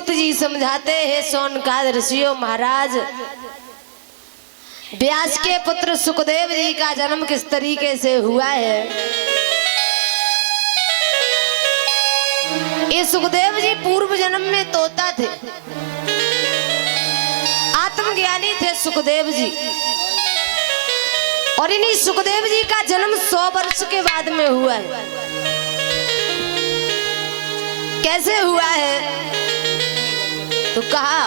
सूत जी समझाते हैं सोनकाद ऋषियों महाराज, व्यास के पुत्र सुखदेव जी का जन्म किस तरीके से हुआ है। ये सुखदेव जी पूर्व जन्म में तोता थे, आत्मज्ञानी थे सुखदेव जी। और इन्हीं सुखदेव जी का जन्म 100 वर्ष के बाद में हुआ है। कैसे हुआ है तो कहा,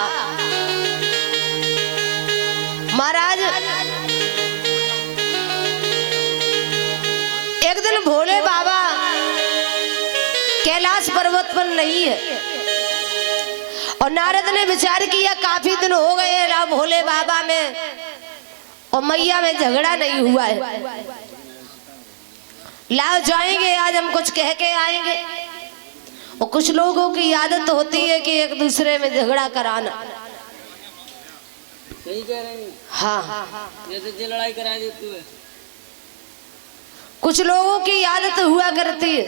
महाराज एक दिन भोले बाबा कैलाश पर्वत पर नहीं है और नारद ने विचार किया काफी दिन हो गए हैं ना भोले बाबा में और मैया में झगड़ा नहीं हुआ है, लाओ जाएंगे आज हम कुछ कह के आएंगे। और कुछ लोगों की आदत होती है कि एक दूसरे में झगड़ा कराना। सही कह रहे हैं। हाँ, जैसे लड़ाई करा देती है। कुछ लोगों की आदत हुआ करती है।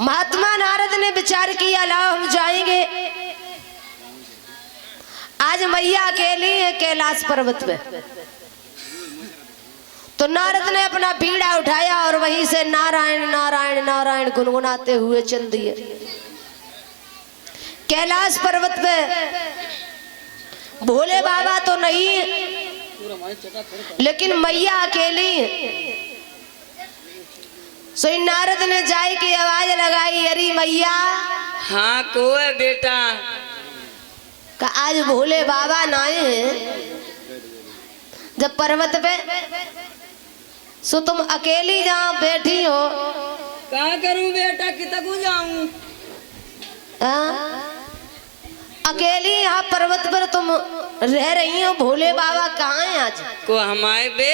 महात्मा नारद ने विचार किया लाओ हम जाएंगे, आज मैया अकेली है कैलाश पर्वत पे। तो नारद ने अपना बीड़ा उठाया और वहीं से नारायण नारायण नारायण गुनगुनाते हुए चल दिए। कैलाश पर्वत पे भोले बाबा तो नहीं लेकिन मैया अकेली है। सो नारद ने जाय की आवाज लगाई, अरे मैया। हाँ को है बेटा का आज भोले बाबा ना आए जब पर्वत पे, सो तुम अकेली जहाँ बैठी हो। क्या करूं बेटा, कितकू जाऊं। अकेली यहाँ पर्वत पर तुम रह रही हो, भोले बाबा कहाँ हैं आज? को हमारे बे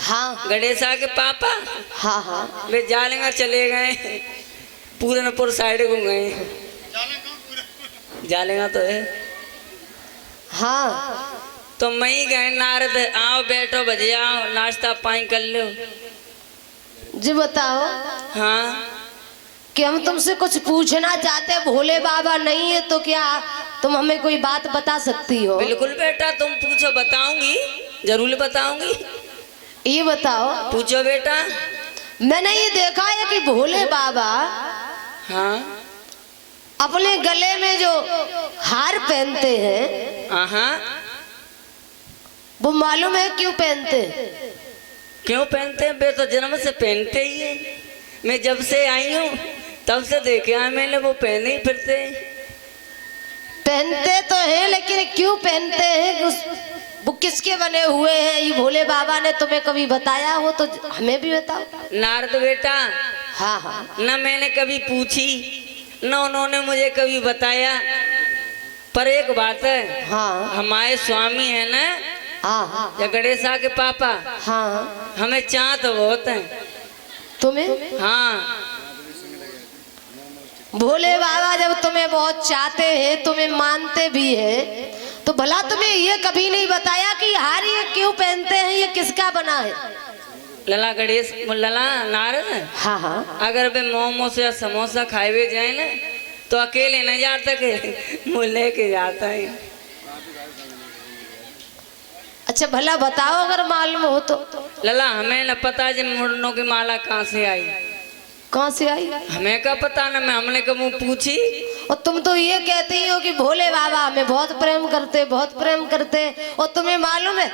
हाँ गणेशा के पापा। हाँ हाँ वे जालेगा चले गए, पूरनपुर साइड को गए। जालेगा तो है। हाँ तो मैं गए नारद, आओ बैठो बजे आओ, नाश्ता पानी कर लो। जी बताओ। हाँ कि हम तुमसे कुछ पूछना चाहते, भोले बाबा नहीं है तो क्या तुम हमें कोई बात बता सकती हो? बिल्कुल बेटा, तुम पूछो बताऊंगी, जरूर बताऊंगी। ये बताओ। पूछो बेटा। मैंने ये देखा है कि भोले बाबा हाँ अपने गले में जो हार पहनते हैं, हाँ वो मालूम है क्यों पहनते हैं? क्यों पहनते हैं? बे तो जन्म से पहनते ही है। मैं जब से आई हूँ तब से देखे हैं मैंने, वो पहने ही फिरते हैं। पहनते तो हैं लेकिन क्यों पहनते हैं? वो किसके बने हुए हैं? ये भोले बाबा ने तुम्हें कभी बताया हो तो हमें भी बताओ। नारद बेटा, हाँ हाँ न मैंने कभी पूछी न उन्होंने मुझे कभी बताया, पर एक बात है। हाँ हमारे स्वामी है ना, हाँ हाँ या गणेशा के पापा, हाँ हमें चाहत बहुत है। तुम्हें? हाँ भोले बाबा जब तुम्हें बहुत चाहते हैं, तुम्हें मानते भी है, तो भला तुम्हें ये कभी नहीं बताया कि हार ये क्यों पहनते हैं, ये किसका बना है? लला गणेश लला नारद, हाँ हाँ अगर वे मोमोस या समोसा खाए हुए जाए ना तो अकेले नहीं जा सके, मुँह लेके जाता है। अच्छा भला बताओ अगर मालूम हो तो। लला हमें न पता जब मुड़नों की माला कहाँ से आई। कहाँ से आई? हमें क्या पता न, मैं हमने कब पूछी। और तुम तो ये कहती हो कि भोले बाबा हमें बहुत प्रेम करते, बहुत प्रेम करते, और तुम्हें मालूम है?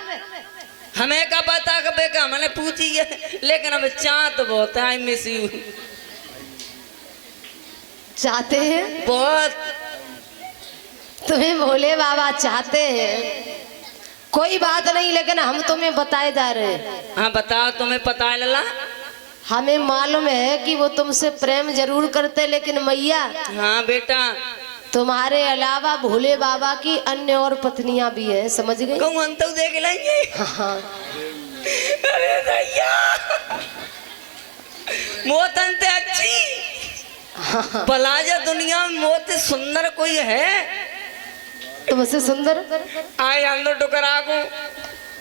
हमें क्या पता कभी का, हमने पूछी है, लेकिन हमें चाहत बहुत है। आई मिस यू चाहते हैं बहुत। तुम्हें भोले बाबा चाहते हैं, कोई बात नहीं, लेकिन हम तुम्हें बताए जा रहे हैं। हाँ बताओ, तुम्हें पता है लला? हमें मालूम है कि वो तुमसे प्रेम जरूर करते, लेकिन मैया हाँ बेटा, तुम्हारे अलावा भोले बाबा की अन्य और पत्नियां भी है, समझ गई? कहूँ अंत देख लेंगे। हाँ अरे भैया मौत अंत अच्छी, भला जा दुनिया में मौत सुंदर कोई है? तुमसे सुंदर आए अंदर टुकरा को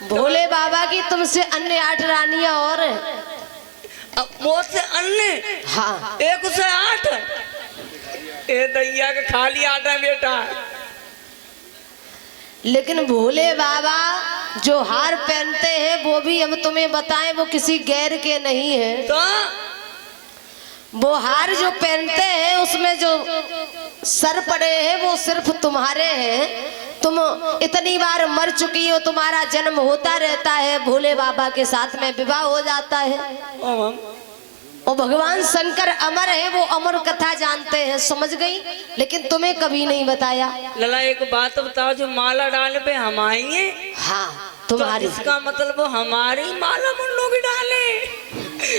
भोले बाबा की तुमसे अन्य 8 रानियां और हैं। अब मौत से अन्य हाँ 1 से 8 ये दैया का खाली आटा है बेटा। लेकिन भोले बाबा जो हार पहनते हैं वो भी हम तुम्हें बताएं वो किसी गैर के नहीं है। तो वो हार जो पहनते हैं उसमें जो सर पड़े हैं वो सिर्फ तुम्हारे हैं। तुम इतनी बार मर चुकी हो, तुम्हारा जन्म होता रहता है, भोले बाबा के साथ में विवाह हो जाता है। और भगवान शंकर अमर है, वो अमर कथा जानते हैं, समझ गई? लेकिन तुम्हें कभी नहीं बताया। लला एक बात बताओ, जो माला डालने पे हम आएंगे? हाँ तुम्हारी। तो इसका मतलब वो हमारी माला मुन्नों की डाले।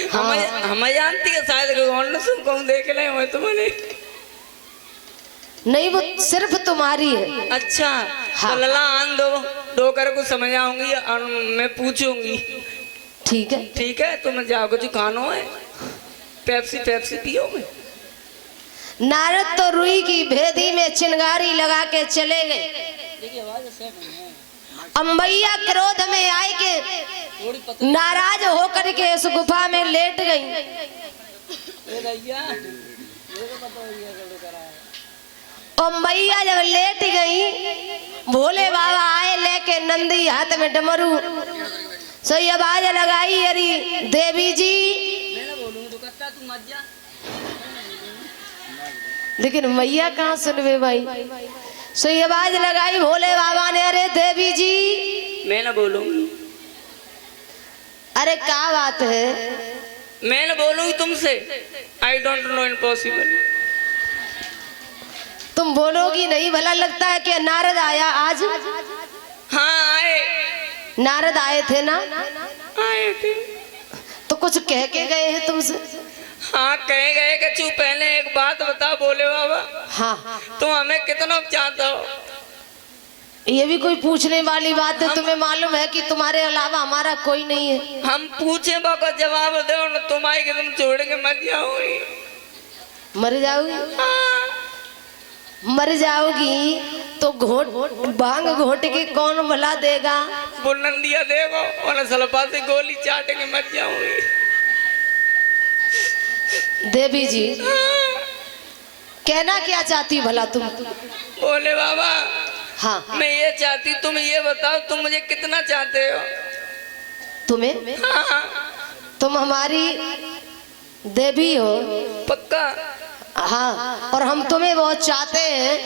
हाँ। हमें जानती है शायद कौन सुन कौन देख ले मैं तुम्हें नहीं, वो सिर्फ तुम्हारी है। अच्छा। हाँ। तो लला आन दो, दो कर को समझाऊंगी और मैं पूछूंगी। ठीक है। ठीक है, तुम जाओ कुछ खानो है, पेप्सी पेप्सी पियोगे? नारद तो रुई की भेदी में चिंगारी लगा के चले गए। अम्बैया क्रोध में आए के नाराज होकर के उस गुफा में लेट गई। अम्बैया जब लेट गई, भोले बाबा आए लेके नंदी हाथ में डमरू, सही आवाज लगाई, अरे देवी जी। लेकिन मैया कहाँ सुनवे भाई? सही आवाज लगाई भोले बाबा ने, अरे देवी जी। मैं ना बोलूंगी। अरे क्या बात है? मैं ना बोलूंगी तुमसे। I don't know impossible. तुम बोलोगी नहीं? भला लगता है कि नारद आया आज? हाँ आए। नारद आए थे ना? आए थे। तो कुछ कह के गए हैं तुमसे? हाँ कह गए कि तू पहले एक बात बता भोले बाबा। हाँ। तुम हमें कितना चाहते हो? ये भी कोई पूछने वाली बात है? तुम्हें मालूम है कि तुम्हारे अलावा हमारा कोई नहीं है। हम पूछे बाबा जवाब दो ना, तुम आए कि तुम छोड़ के मर जाओगी। मर जाओगी? हाँ। मर जाओगी तो घोट भांग घोट के कौन भला देगा? वो नंदिया देखो और सलपा से गोली चाट के मर जाऊंगी। देवी जी कहना क्या चाहती भला तुम? बोले बाबा हाँ। मैं ये चाहती, तुम ये बताओ तुम मुझे कितना चाहते हो? तुम्हें? हाँ। तुम हमारी देवी हो। पक्का? हाँ। और हम तुम्हें बहुत चाहते हैं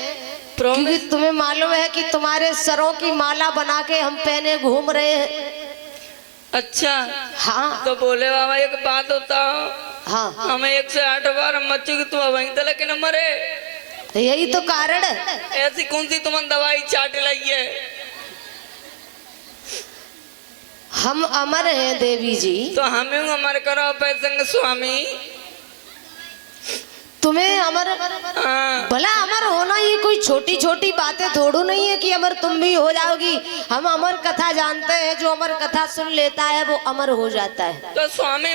क्योंकि तुम्हें मालूम है कि तुम्हारे सरों की माला बना के हम पहने घूम रहे हैं। अच्छा। हाँ। तो बोले बाबा एक बात बताओ। हाँ। हमें 108 बार मर चुकी, तुम वहीं तक न मरे। यही तो कारण है। ऐसी कौन सी तुम दवाई चाट लाई है? हम अमर हैं देवी जी। तो हमें अमर करो पैसंग स्वामी। तुम्हें अमर? हाँ। भला अमर होना ये कोई छोटी छोटी बातें थोड़ू नहीं है कि अमर तुम भी हो जाओगी। हम अमर कथा जानते हैं, जो अमर कथा सुन लेता है वो अमर हो जाता है। तो स्वामी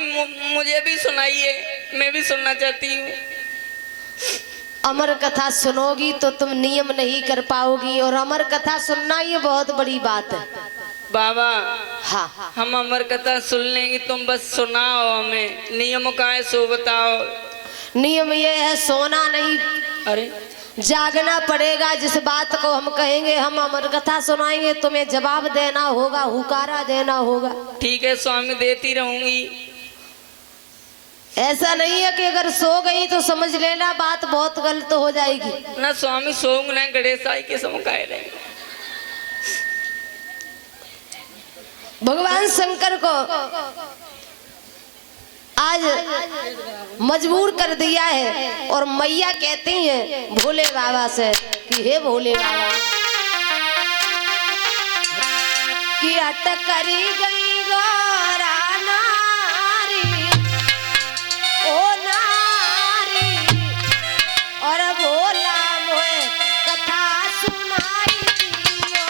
मुझे भी सुनाइए, मैं भी सुनना चाहती हूँ। अमर कथा सुनोगी तो तुम नियम नहीं कर पाओगी, और अमर कथा सुनना ये बहुत बड़ी बात है बाबा। हाँ। हम अमर कथा सुन लेंगे, तुम बस सुनाओ हमें। नियम का है सो बताओ। नियम ये है, सोना नहीं, अरे जागना पड़ेगा। जिस बात को हम कहेंगे, हम अमर कथा सुनाएंगे, तुम्हें जवाब देना होगा, हुकारा देना होगा। ठीक है स्वामी, देती रहूंगी। ऐसा नहीं है कि अगर सो गई तो समझ लेना बात बहुत गलत हो जाएगी। ना स्वामी सोंग ना गणेश आई के समझाए रहेंगे। भगवान शंकर को आज मजबूर कर दिया है, और मैया कहती है भोले बाबा से कि हे भोले बाबा, कि अटक करी गई गोरा नारी, ओ नारी, और भोला मोहे कथा सुनाई दियो।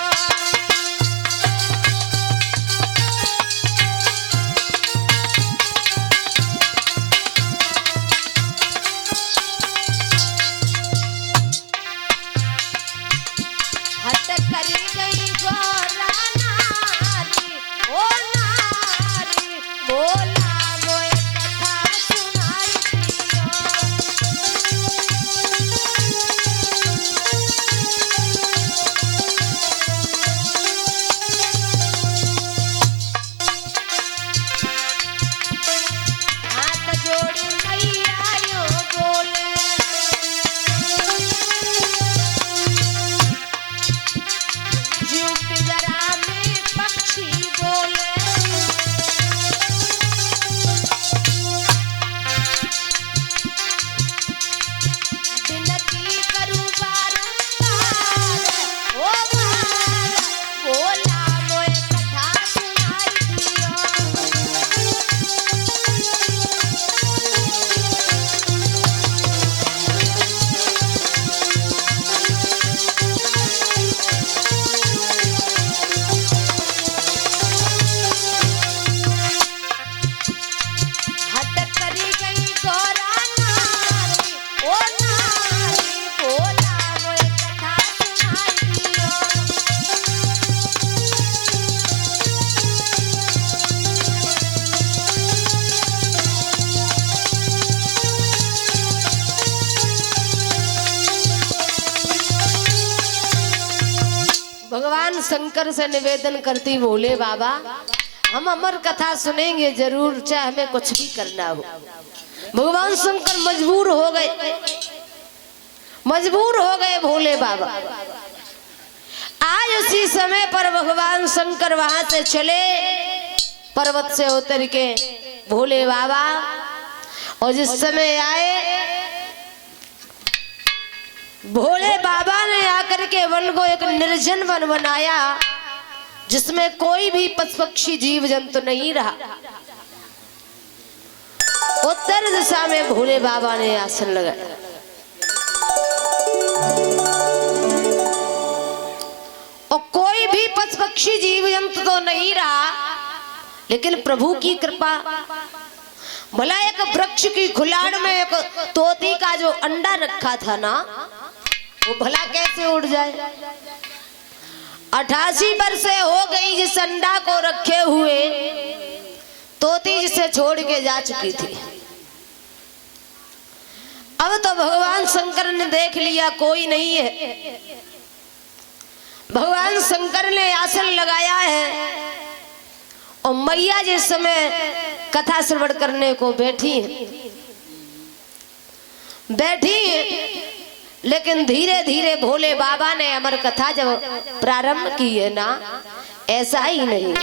हट करी गई गोरा नारी, ओ भगवान शंकर से निवेदन करती, भोले बाबा हम अमर कथा सुनेंगे जरूर, चाहे हमें कुछ भी करना हो। भगवान शंकर मजबूर हो गए भोले बाबा। आज उसी समय पर भगवान शंकर वहां से चले पर्वत से उतर के भोले बाबा, और जिस समय आए भोले बाबा ने आकर के वन को एक निर्जन वन बनाया, जिसमें कोई भी पशु पक्षी जीव जंतु नहीं रहा। उत्तर दिशा में भोले बाबा ने आसन लगाया। और कोई भी पशु पक्षी जीव जंतु तो नहीं रहा, लेकिन प्रभु की कृपा, भला एक वृक्ष की खुलाड़ में एक तोती का जो अंडा रखा था ना, वो भला कैसे उड़ जाए। 88 वर्षे हो गई जिस अंडा को रखे हुए, तोती जिसे छोड़ के जा चुकी थी। अब तो भगवान शंकर ने देख लिया कोई नहीं है। भगवान शंकर ने आसन लगाया है, और मैया जिस समय कथा श्रवण करने को बैठी है, लेकिन धीरे धीरे भोले बाबा ने अमर कथा जब प्रारंभ की है ना, ऐसा ही नहीं।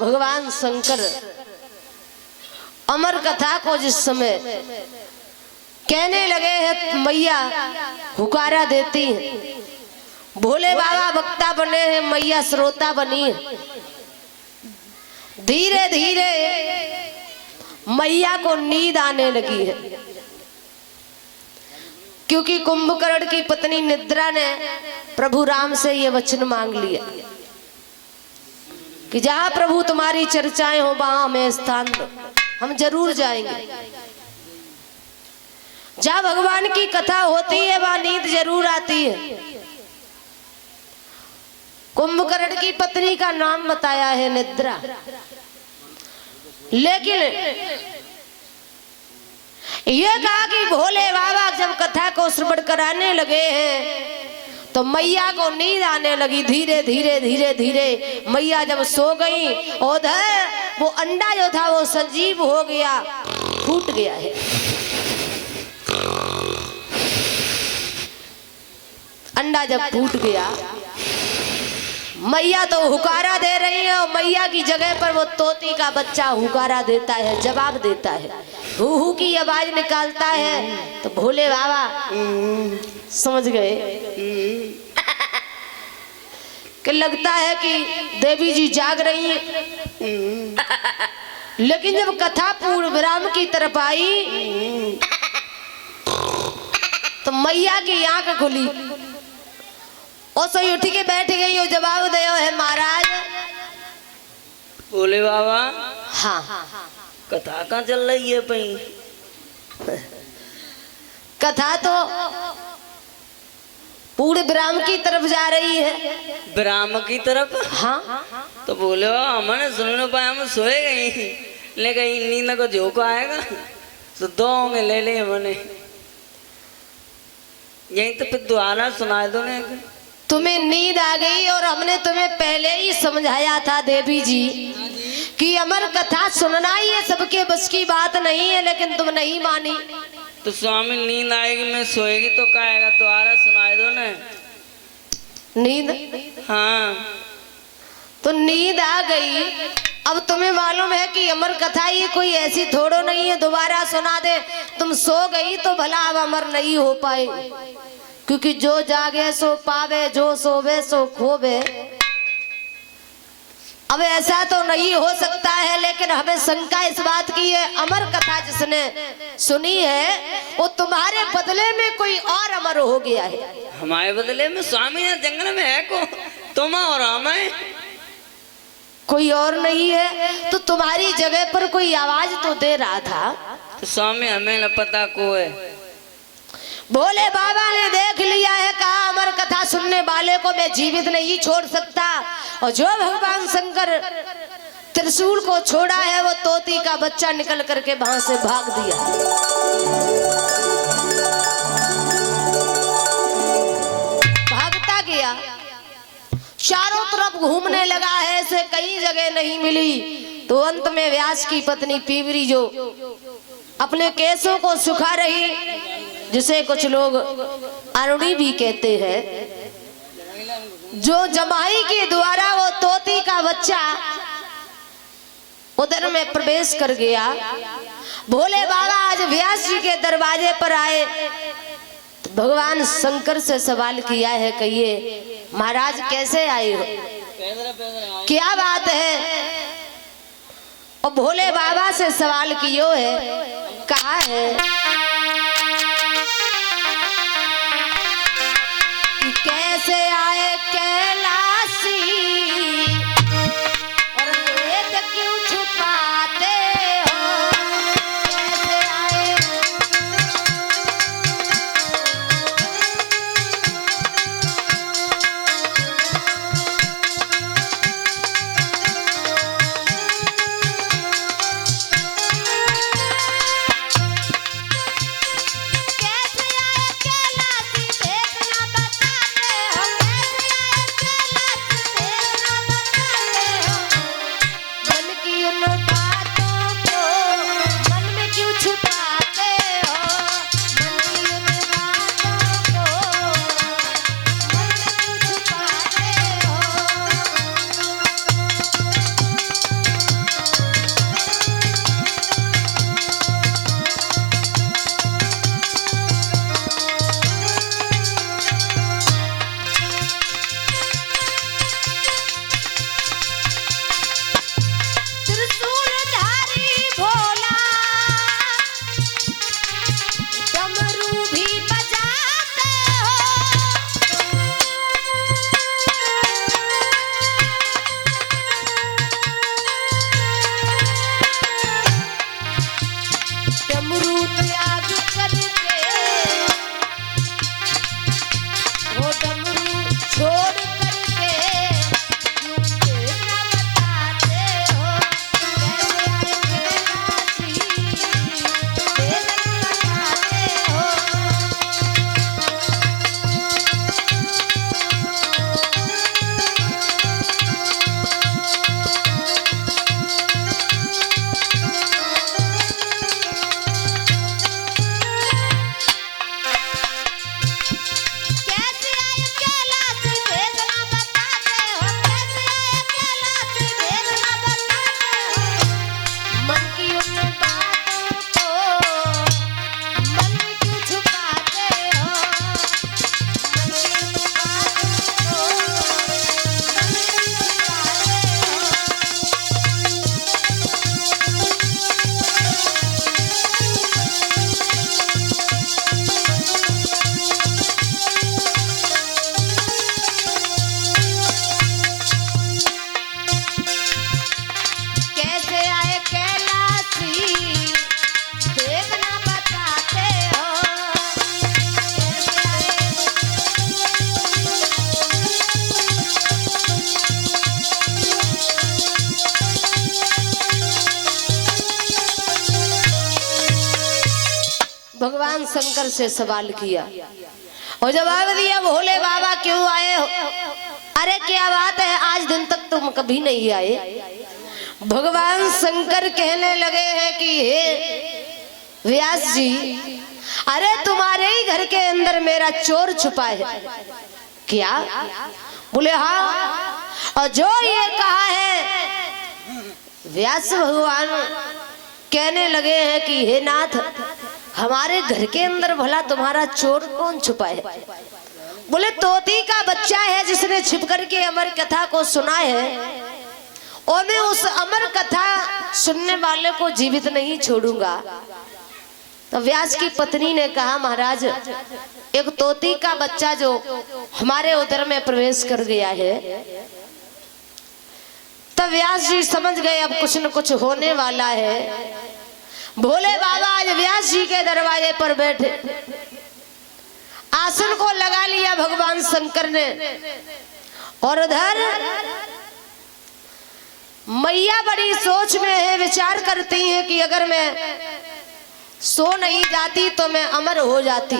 भगवान शंकर अमर कथा को जिस समय कहने लगे हैं, मैया हुकारा देती है। भोले बाबा वक्ता बने हैं, मैया श्रोता बनी है। धीरे धीरे मैया को नींद आने लगी है, क्योंकि कुंभकर्ण की पत्नी निद्रा ने प्रभु राम से ये वचन मांग लिया कि जहां प्रभु तुम्हारी चर्चाएं हो वहां हमें स्थान दो, हम जरूर जाएंगे। जहां भगवान की कथा होती है वहां नींद जरूर आती है। कुंभकर्ण की पत्नी का नाम बताया है निद्रा, लेकिन ये कहा कि भोले बाबा जब कथा को श्रवण कराने लगे हैं तो मैया को नींद आने लगी। धीरे धीरे धीरे धीरे मैया जब सो गई, उधर वो अंडा जो था वो सजीव हो गया, फूट गया है। अंडा जब फूट गया, मैया तो हुकारा दे रही है और मैया की जगह पर वो तोती का बच्चा हुकारा देता है, जवाब देता है, हु हु की आवाज निकालता है। तो भोले बाबा समझ गए कि लगता है कि देवी जी जाग रही हैं। लेकिन जब कथा पूर्ण विराम की तरफ आई तो मैया की आंख खुली और सही उठ के बैठ गई और जवाब दिया है, महाराज। बोले बाबा, हाँ, कथा कहाँ चल रही है पई? कथा तो पूरे विराम की तरफ जा रही है। विराम की तरफ? हाँ, तो बोले बाबा, हमने सुन न पाया, हम सोए गई, लेकिन नींद को झोंका आएगा तो दो होंगे ले ले हमने। यही तो फिर दोबारा सुना दो ने। तुम्हें नींद आ गई और हमने तुम्हें पहले ही समझाया था देवी जी कि अमर कथा सुनना ही है, सबके बस की बात नहीं है, लेकिन तुम नहीं मानी। तो स्वामी नींद आएगी, मैं सोएगी तो क्या आएगा, दोबारा सुनाए दो ने। नींद? हाँ, तो नींद आ गई। अब तुम्हें मालूम है कि अमर कथा ये कोई ऐसी थोड़ो नहीं है दोबारा सुना दे। तुम सो गई तो भला अब अमर नहीं हो पाए, क्योंकि जो जागे सो पावे, जो सोवे सो खोवे। अब ऐसा तो नहीं हो सकता है, लेकिन हमें शंका इस बात की है, अमर कथा जिसने सुनी है वो तुम्हारे बदले में कोई और अमर हो गया है। हमारे बदले में? स्वामी ने जंगल में है को तुम और हम है, कोई और नहीं है। तो तुम्हारी जगह पर कोई आवाज तो दे रहा था। तो स्वामी हमें न पता को है। भोले बाबा ने देख लिया है, कहा अमर कथा सुनने वाले को मैं जीवित नहीं छोड़ सकता। और जो भगवान शंकर त्रिशूल को छोड़ा है वो तोती का बच्चा निकल करके वहां से भाग दिया। भागता गया, चारों तरफ घूमने लगा है, ऐसे कई जगह नहीं मिली। तो अंत में व्यास की पत्नी पीवरी जो अपने केसों को सुखा रही, जिसे कुछ लोग अरुणी भी कहते हैं, जो जमाई के द्वारा वो तोती का बच्चा उधर में प्रवेश कर गया। भोले बाबा आज व्यास जी के दरवाजे पर आए तो भगवान शंकर से सवाल किया है, कहिए महाराज कैसे आए हो, क्या बात है? और भोले बाबा से सवाल कियो है, कहा है कि कैसे आए कैलाशी और वेद क्यों छुपाते हो, कैसे आए? कैसे आए कैलाशी, वेद ना बताते हो, कैसे आए भगवान शंकर से सवाल किया और जवाब दिया, भोले बाबा क्यों आए हो? अरे क्या बात है, आज दिन तक तुम कभी नहीं आए। भगवान शंकर कहने लगे हैं कि हे व्यास जी, अरे तुम्हारे ही घर के अंदर मेरा चोर छुपा है। क्या? बोले हाँ। और जो ये कहा है, व्यास भगवान कहने लगे हैं कि हे नाथ, हमारे घर के अंदर भला तुम्हारा चोर कौन छुपा है? बोले तोती का बच्चा है जिसने छिप करके अमर कथा को सुना है, और मैं उस अमर कथा सुनने वाले को जीवित नहीं छोड़ूंगा। तो व्यास की पत्नी ने कहा, महाराज एक तोती का बच्चा जो हमारे उदर में प्रवेश कर गया है। तब व्यास जी समझ गए अब कुछ न कुछ होने वाला है। भोले बाबा आज व्यास जी के दरवाजे पर बैठे, आसन को लगा लिया भगवान शंकर ने, और उधर मैया बड़ी सोच में है, विचार करती है कि अगर मैं सो नहीं जाती तो मैं अमर हो जाती,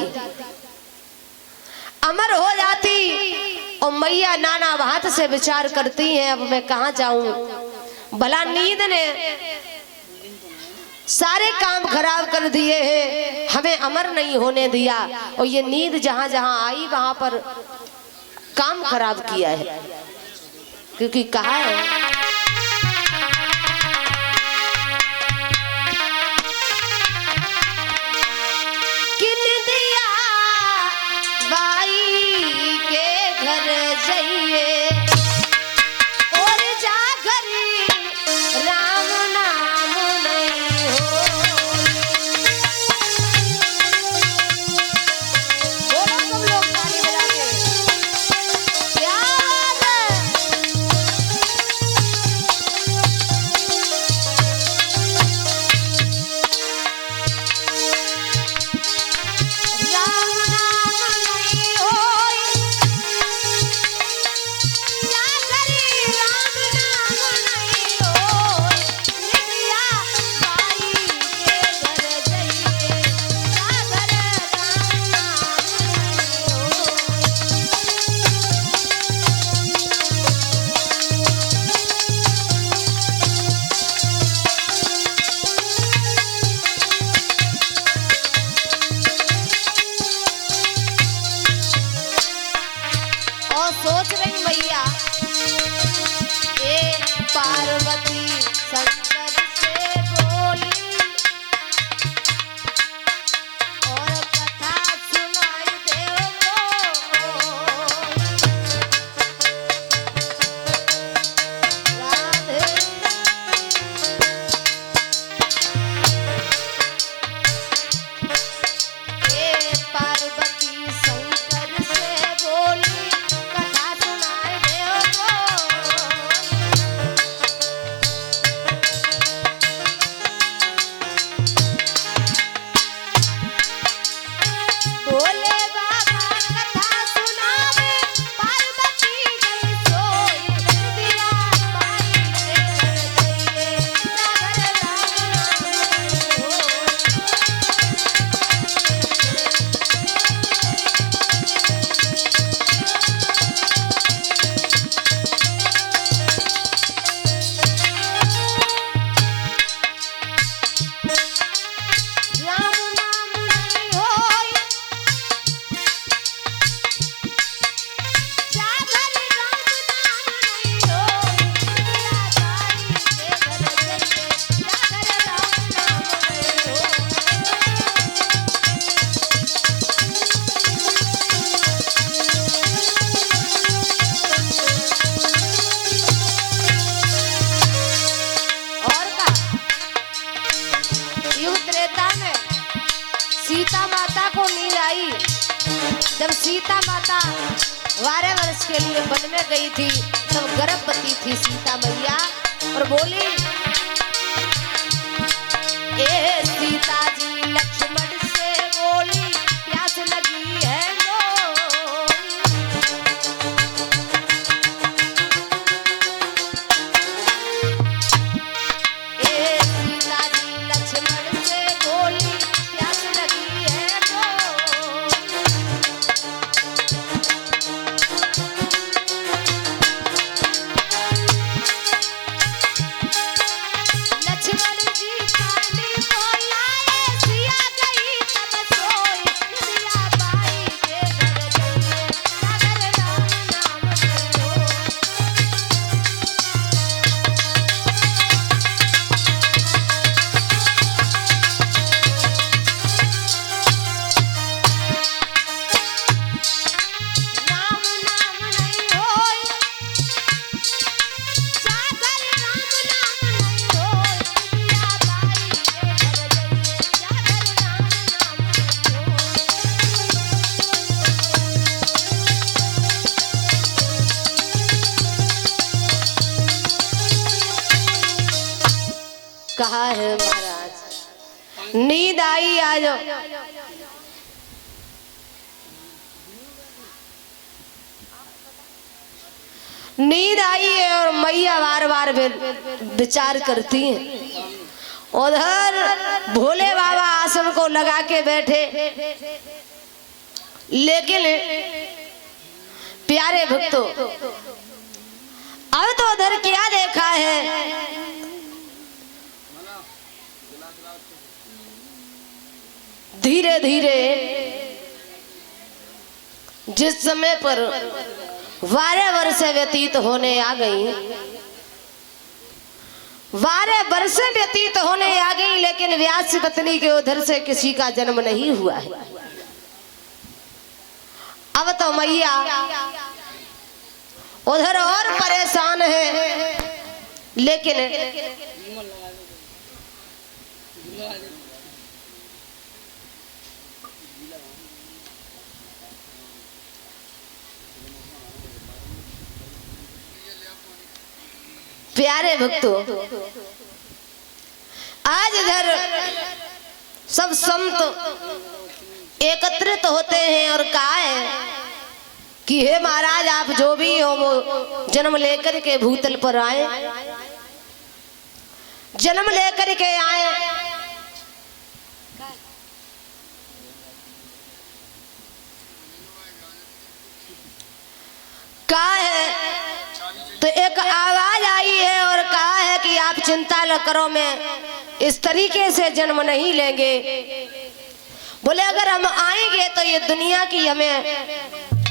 अमर हो जाती। और मैया नाना बात से विचार करती हैं, अब मैं कहाँ जाऊं? भला नींद ने सारे काम खराब कर दिए हैं, हमें अमर नहीं होने दिया, और ये नींद जहां जहां आई वहां पर काम खराब किया है। क्योंकि कहा है सीता माता को नींद आई। जब सीता माता 12 वर्ष के लिए वन में गई थी तब गर्भवती थी सीता मैया और बोली, ए सीता जी लक्ष्मण से बोली प्यास लगी है ए सीता जी लक्ष्मण से बोली प्यास लगी है कहा है महाराज, नींद आई आ जाओ। नींद आई है और मैया बार बार विचार करती हैं। उधर भोले बाबा आसन को लगा के बैठे, लेकिन प्यारे भक्तों अब तो उधर क्या देखा है, धीरे धीरे जिस समय पर 12 वर्ष व्यतीत होने आ गई, 12 वर्ष व्यतीत होने आ गई, लेकिन व्यास पत्नी के उधर से किसी का जन्म नहीं हुआ है। अब तो मैया उधर और परेशान है, लेकिन प्यारे भक्तों आज इधर सब संत एकत्रित होते हैं और कहा है कि हे महाराज आप जो भी हो वो जन्म लेकर के भूतल पर आए, जन्म लेकर के आए। कहा है तो एक आवाज आई है और कहा है कि आप चिंता न करो, मैं इस तरीके से जन्म नहीं लेंगे। बोले अगर हम आएंगे तो ये दुनिया की हमें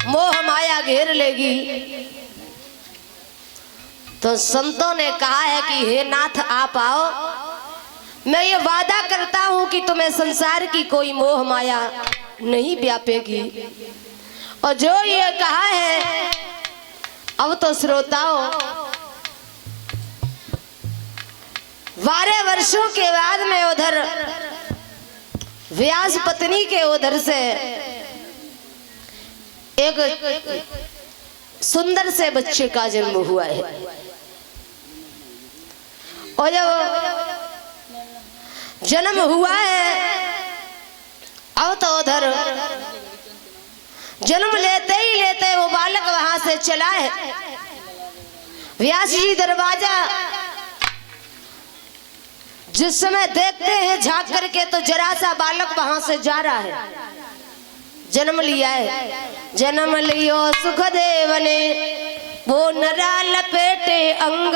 मोह माया घेर लेगी। तो संतों ने कहा है कि हे नाथ आप आओ, मैं ये वादा करता हूं कि तुम्हें संसार की कोई मोह माया नहीं व्यापेगी। और जो ये कहा है अब तो श्रोताओं 12 वर्षों के बाद में उधर व्यास पत्नी के उधर से एक सुंदर से बच्चे का जन्म हुआ है। और जब जन्म हुआ है अब तो उधर जन्म लेते ही लेते वो बालक वहां से चला है। व्यास जी दरवाजा जिस समय देखते हैं झांक करके तो जरा सा बालक वहां से जा रहा है। जन्म लिया है, जन्म लियो सुखदेव ने वो नरा लपेटे अंग,